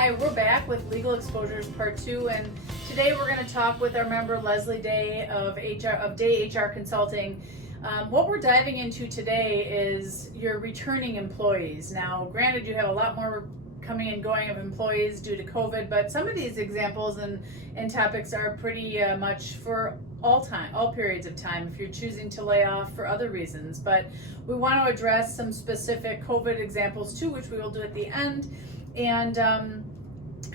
Hi, we're back with Legal Exposures Part 2, and today we're going to talk with our member Leslie Day of Day HR Consulting. What we're diving into today is your returning employees. Now, granted, you have a lot more coming and going of employees due to COVID, but some of these examples and topics are pretty much for all periods of time if you're choosing to lay off for other reasons. But we want to address some specific COVID examples too, which we will do at the end. And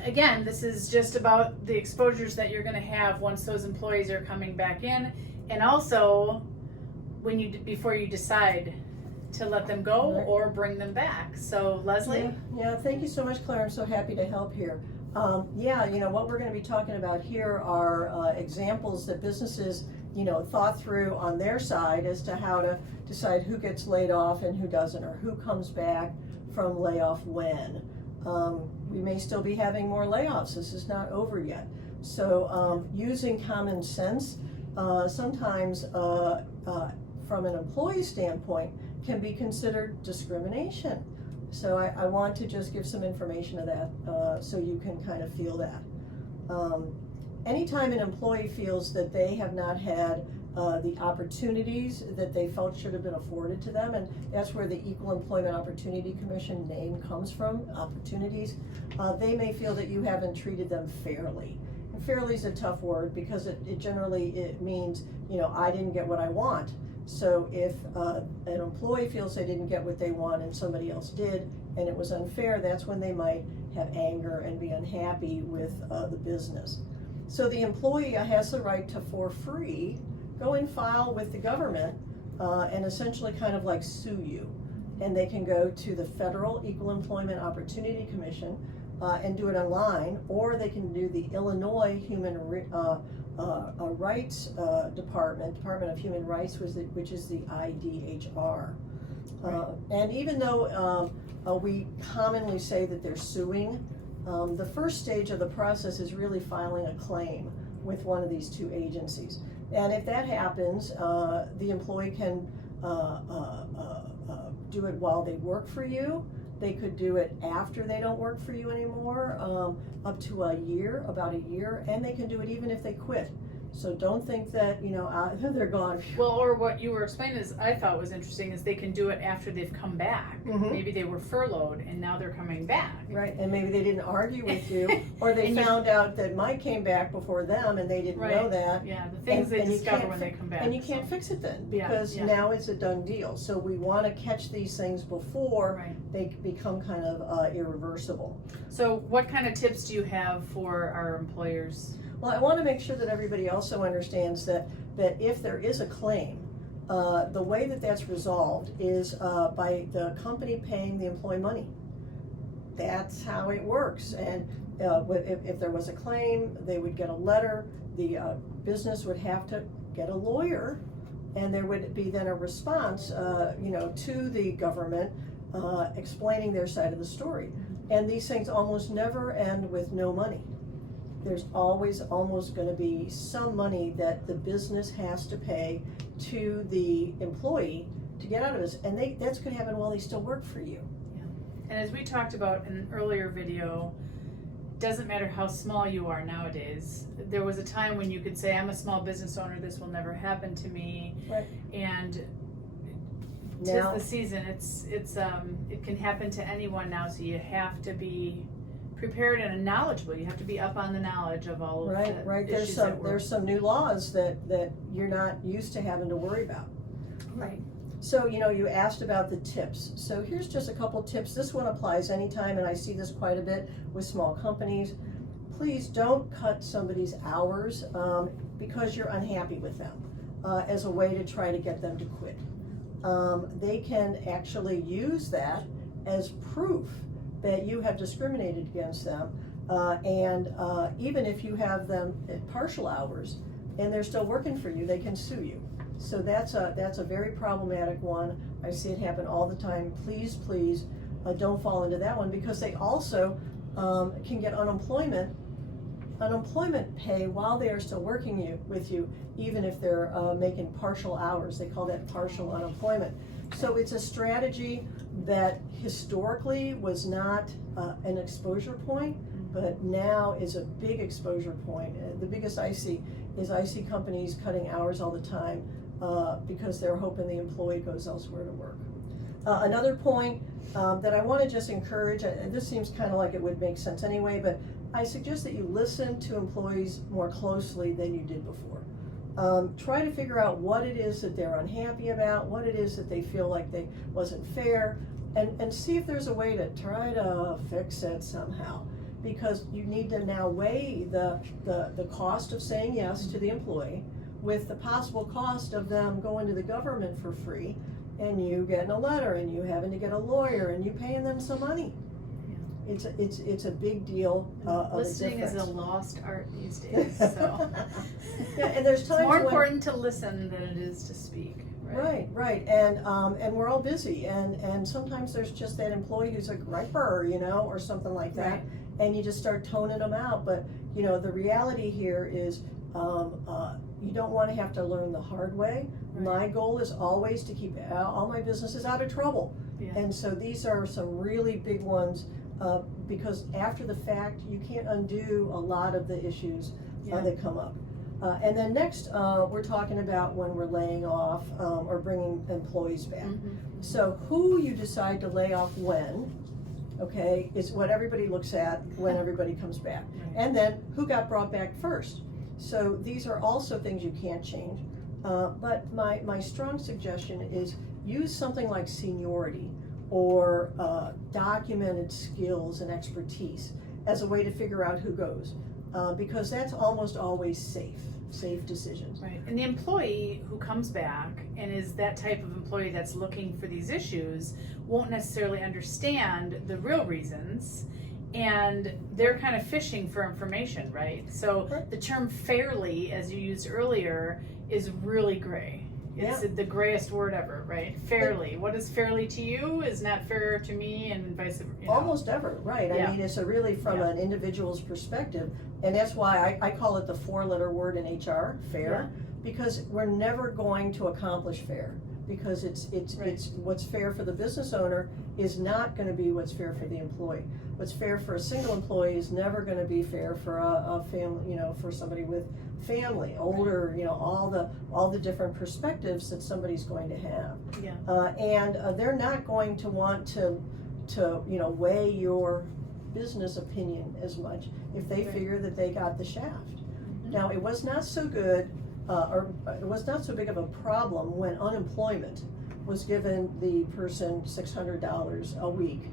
again, this is just about the exposures that you're going to have once those employees are coming back in, and also before you decide to let them go or bring them back. So Leslie? Yeah, thank you so much, Claire. I'm so happy to help here. What we're going to be talking about here are examples that businesses, thought through on their side as to how to decide who gets laid off and who doesn't, or who comes back from layoff when. We may still be having more layoffs. This is not over yet. So using common sense, sometimes from an employee standpoint, can be considered discrimination. So I want to just give some information of that so you can kind of feel that. Anytime an employee feels that they have not had the opportunities that they felt should have been afforded to them, and that's where the Equal Employment Opportunity Commission name comes from, opportunities, they may feel that you haven't treated them fairly. And fairly is a tough word because it generally means, I didn't get what I want. So if an employee feels they didn't get what they want and somebody else did, and it was unfair, that's when they might have anger and be unhappy with the business. So the employee has the right to, for free, go and file with the government and essentially kind of like sue you. And they can go to the Federal Equal Employment Opportunity Commission and do it online, or they can do the Illinois Human Rights Department of Human Rights, which is the IDHR. And even though we commonly say that they're suing, the first stage of the process is really filing a claim with one of these two agencies. And if that happens, the employee can do it while they work for you. They could do it after they don't work for you anymore, up to about a year, and they can do it even if they quit. So don't think that, they're gone. Well, or what you were explaining I thought was interesting, is they can do it after they've come back. Mm-hmm. Maybe they were furloughed and now they're coming back. Right, and maybe they didn't argue with you, or they found out that Mike came back before them and they didn't know that. Yeah, the things they discover when they come back. And you can't fix it then, because now it's a done deal. So we want to catch these things before they become kind of irreversible. So what kind of tips do you have for our employers? Well, I want to make sure that everybody also understands that if there is a claim, the way that that's resolved is by the company paying the employee money. That's how it works. And if there was a claim, they would get a letter. The business would have to get a lawyer, and there would be then a response, to the government explaining their side of the story. And these things almost never end with no money. There's always almost going to be some money that the business has to pay to the employee to get out of this, and that's going to happen while they still work for you. Yeah. And as we talked about in an earlier video, doesn't matter how small you are nowadays. There was a time when you could say, I'm a small business owner, this will never happen to me. Right. And tis the season. It can happen to anyone now, so you have to be prepared and knowledgeable. You have to be up on the knowledge of all of the issues. There's some new laws that you're not used to having to worry about. Right. So you asked about the tips. So here's just a couple tips. This one applies anytime, and I see this quite a bit with small companies. Please don't cut somebody's hours because you're unhappy with them as a way to try to get them to quit. They can actually use that as proof that you have discriminated against them, and even if you have them at partial hours and they're still working for you, they can sue you. So that's a very problematic one. I see it happen all the time. Please don't fall into that one, because they also can get unemployment pay while they are still working with you, even if they're making partial hours. They call that partial unemployment. So it's a strategy that historically was not an exposure point, but now is a big exposure point. The biggest I see is companies cutting hours all the time because they're hoping the employee goes elsewhere to work. Another point that I want to just encourage, and this seems kind of like it would make sense anyway, but I suggest that you listen to employees more closely than you did before. Try to figure out what it is that they're unhappy about, what it is that they feel like they wasn't fair, and see if there's a way to try to fix it somehow. Because you need to now weigh the cost of saying yes to the employee with the possible cost of them going to the government for free, and you getting a letter, and you having to get a lawyer, and you paying them some money. Yeah. It's a big deal. Listening is a lost art these days. So yeah, and there's times it's more important to listen than it is to speak. Right, and we're all busy, and sometimes there's just that employee who's a griper, or something like that, right. And you just start toning them out. But the reality here is you don't want to have to learn the hard way. Right. My goal is always to keep all my businesses out of trouble, and so these are some really big ones because after the fact you can't undo a lot of the issues that come up. And then next, we're talking about when we're laying off or bringing employees back. Mm-hmm. So who you decide to lay off when, okay, is what everybody looks at when everybody comes back. Right. And then who got brought back first. So these are also things you can't change. But my strong suggestion is use something like seniority or documented skills and expertise as a way to figure out who goes. Because that's almost always safe decisions. Right, and the employee who comes back and is that type of employee that's looking for these issues won't necessarily understand the real reasons, and they're kind of fishing for information, right? So the term fairly, as you used earlier, is really gray. It's the grayest word ever, right? Fairly. What is fairly to you is not fair to me, and vice versa. Almost ever, right? I mean, it's really from an individual's perspective, and that's why I call it the 4-letter word in HR, fair, because we're never going to accomplish fair, because it's what's fair for the business owner is not going to be what's fair for the employee. What's fair for a single employee is never going to be fair for a family, for somebody with family, older, all the different perspectives that somebody's going to have. Yeah. And they're not going to want to weigh your business opinion as much if they figure that they got the shaft. Mm-hmm. Now, it was not so good, or it was not so big of a problem when unemployment was given the person $600 a week.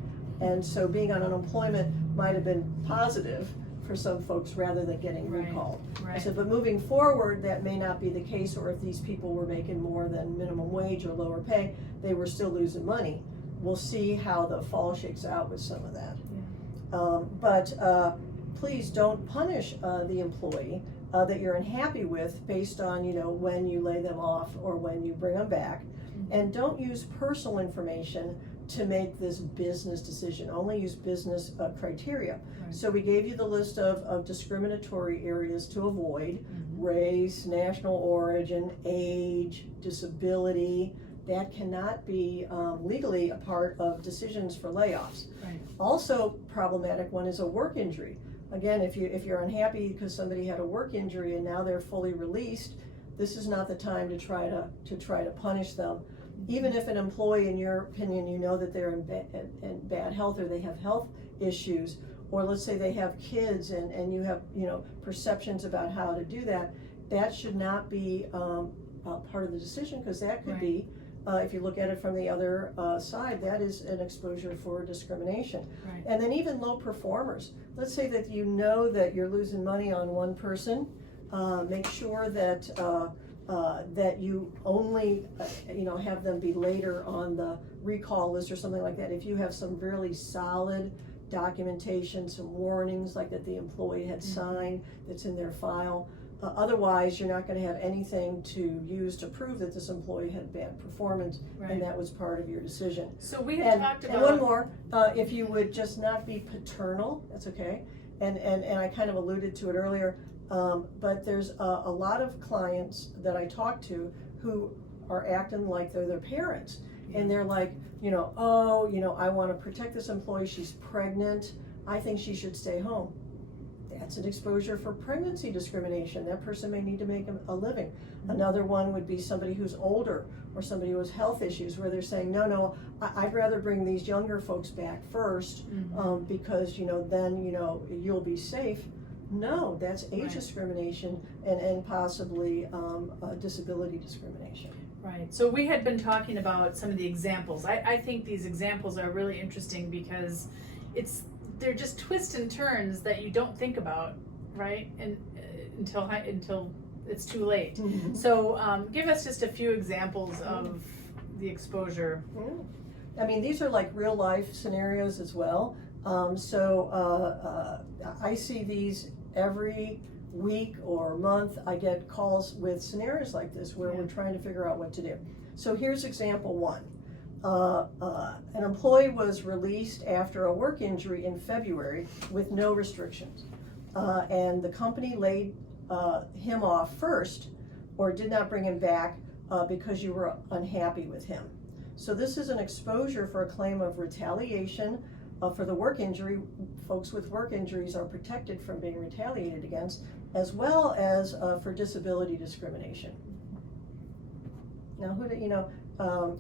And so being on unemployment might have been positive for some folks rather than getting recalled. Right. I said, but moving forward, that may not be the case, or if these people were making more than minimum wage or lower pay, they were still losing money. We'll see how the fall shakes out with some of that. Yeah. But please don't punish the employee that you're unhappy with based on when you lay them off or when you bring them back. Mm-hmm. And don't use personal information to make this business decision. Only use business criteria. Right. So we gave you the list of discriminatory areas to avoid: race, national origin, age, disability. That cannot be legally a part of decisions for layoffs. Right. Also problematic one is a work injury. Again, if you're unhappy because somebody had a work injury and now they're fully released, this is not the time to try to punish them. Even if an employee, in your opinion, that they're in bad health, or they have health issues, or let's say they have kids and you have perceptions about how to do that, that should not be part of the decision, because that could be, if you look at it from the other side, that is an exposure for discrimination. Right. And then even low performers. Let's say that that you're losing money on one person. Make sure that that you only have them be later on the recall list or something like that. If you have some really solid documentation, some warnings like that the employee had signed that's in their file. Otherwise, you're not going to have anything to use to prove that this employee had bad performance, and that was part of your decision. So we had talked about. And one more, if you would just not be paternal, that's okay. And I kind of alluded to it earlier. But there's a lot of clients that I talk to who are acting like they're their parents. And they're like, I want to protect this employee. She's pregnant. I think she should stay home. That's an exposure for pregnancy discrimination. That person may need to make a living. Another one would be somebody who's older or somebody who has health issues where they're saying, no, I'd rather bring these younger folks back first because, then, you'll be safe. No, that's age discrimination and possibly disability discrimination. Right. So we had been talking about some of the examples. I think these examples are really interesting because they're just twists and turns that you don't think about, right? And until it's too late. Mm-hmm. So give us just a few examples of the exposure. I mean, these are like real life scenarios as well. I see these every week or month. I get calls with scenarios like this where we're trying to figure out what to do. So here's example one. An employee was released after a work injury in February with no restrictions. And the company laid him off first or did not bring him back because you were unhappy with him. So this is an exposure for a claim of retaliation for the work injury. Folks with work injuries are protected from being retaliated against, as well as for disability discrimination. Now,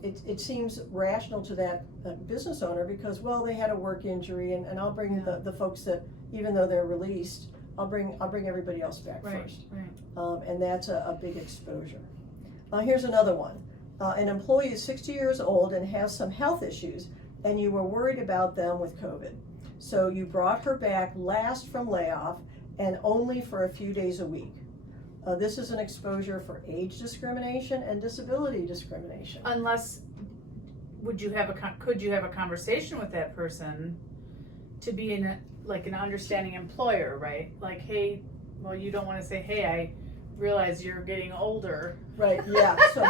it seems rational to that business owner because, well, they had a work injury, and I'll bring the folks that, even though they're released, I'll bring everybody else back first. Right. And that's a big exposure. Here's another one. An employee is 60 years old and has some health issues, and you were worried about them with COVID. So you brought her back last from layoff and only for a few days a week. This is an exposure for age discrimination and disability discrimination. Unless, could you have a conversation with that person to be an understanding employer, right? Like, hey, well, you don't want to say, hey, I realize you're getting older. Right. Yeah. So,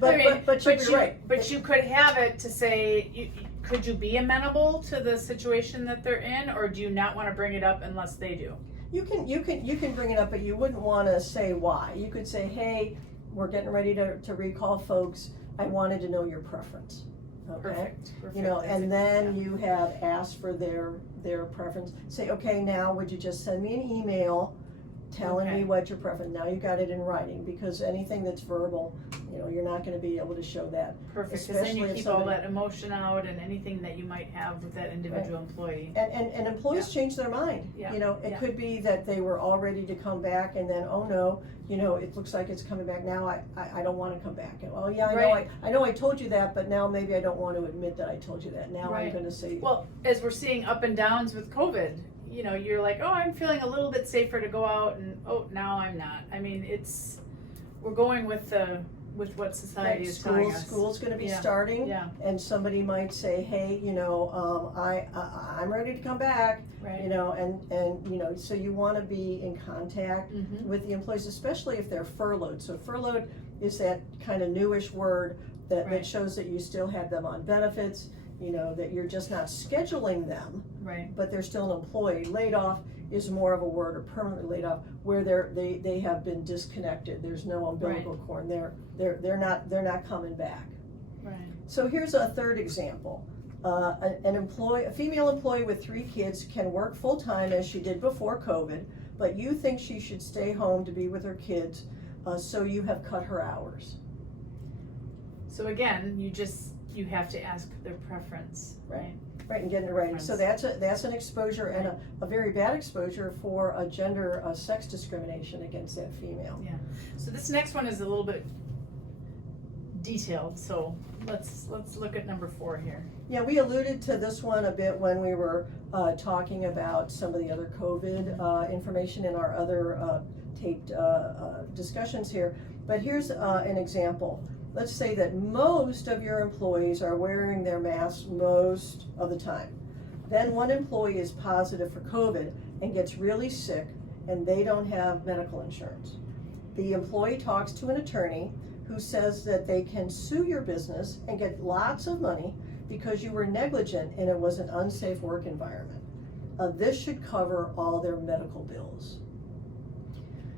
but you could have it to say, could you be amenable to the situation that they're in, or do you not want to bring it up unless they do? You can bring it up, but you wouldn't want to say why. You could say, hey, we're getting ready to recall folks. I wanted to know your preference. Okay. Perfect. And then you have asked for their preference. Say, okay, now would you just send me an email telling me what your preference? Now you got it in writing, because anything that's verbal, you're not going to be able to show that. Perfect. Because then you keep all that emotion out and anything that you might have with that individual employee. And employees change their mind. It could be that they were all ready to come back, and then, oh no, it looks like it's coming back now. I don't want to come back. Well, yeah, I know I told you that, but now maybe I don't want to admit that I told you that. Now I'm going to say. Well, as we're seeing up and downs with COVID, you're like, oh, I'm feeling a little bit safer to go out, and oh, now I'm not. I mean, we're going with what society is telling us. School's going to be starting, and somebody might say, hey, I'm ready to come back, and so you want to be in contact with the employees, especially if they're furloughed. So furloughed is that kind of newish word that shows that you still have them on benefits. That you're just not scheduling them, but they're still an employee. Laid off is more of a word, or permanently laid off, where they have been disconnected. There's no umbilical cord. They're not coming back. Right. So here's a third example. A female employee with 3 kids can work full time as she did before COVID, but you think she should stay home to be with her kids, so you have cut her hours. So again, you have to ask their preference, right? Right, and get it right. So that's an exposure, and a very bad exposure for a gender sex discrimination against that female. Yeah. So this next one is a little bit detailed. So let's look at number 4 here. Yeah, we alluded to this one a bit when we were talking about some of the other COVID information in our other taped discussions here. But here's an example. Let's say that most of your employees are wearing their masks most of the time. Then one employee is positive for COVID and gets really sick, and they don't have medical insurance. The employee talks to an attorney who says that they can sue your business and get lots of money because you were negligent and it was an unsafe work environment. This should cover all their medical bills.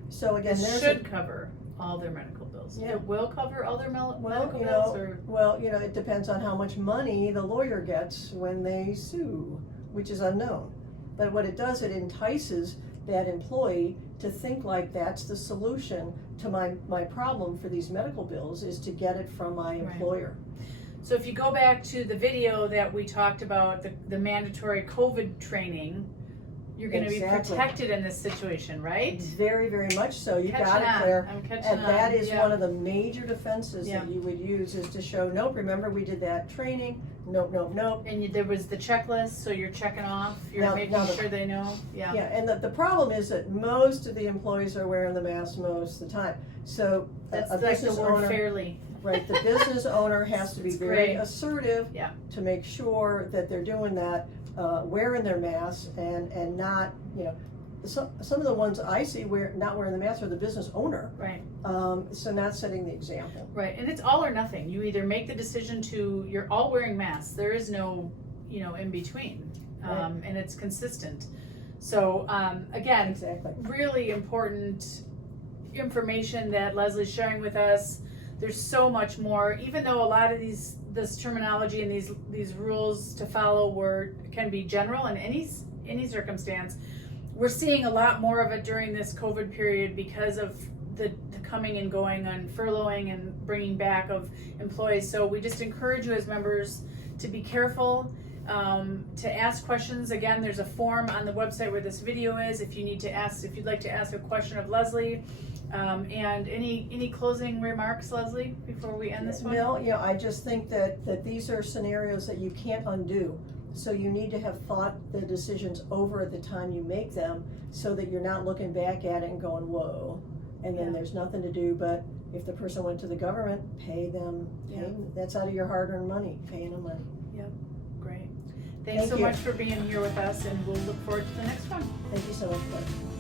So again, this should cover all their medical bills. Yeah. It will cover all their medical bills, or? Well, it depends on how much money the lawyer gets when they sue, which is unknown. But what it does, it entices that employee to think like that's the solution to my problem for these medical bills, is to get it from my employer. So if you go back to the video that we talked about, the mandatory COVID training, you're going to be protected in this situation, right? Very, very much so. You got it, Claire. I'm catching And that is yeah. one of the major defenses that you would use, is to show, nope, remember we did that training, nope, nope, nope. And there was the checklist, so you're checking off, you're making sure they know. Yeah. Yeah, and the problem is that most of the employees are wearing the mask most of the time. So That's a like the business word owner, fairly. right, the business owner has to be That's very great. assertive Yeah. to make sure that they're doing that, wearing their masks, and not, some of the ones I see not wearing the mask are the business owner. Right. So not setting the example. Right, and it's all or nothing. You either make the decision you're all wearing masks. There is no, in between, and it's consistent. So again, Exactly. really important information that Leslie's sharing with us. There's so much more, even though a lot of this terminology and these rules to follow can be general in any circumstance. We're seeing a lot more of it during this COVID period because of the coming and going on furloughing and bringing back of employees. So we just encourage you as members to be careful, to ask questions. Again, there's a form on the website where this video is if you'd like to ask a question of Leslie. And any closing remarks, Leslie, before we end this one? No, I just think that these are scenarios that you can't undo. So you need to have thought the decisions over at the time you make them, so that you're not looking back at it and going, whoa, and then there's nothing to do. But if the person went to the government, pay them. That's out of your hard-earned money, paying them money. Yep, great. Thanks so much for being here with us, and we'll look forward to the next one. Thank you so much, Claire.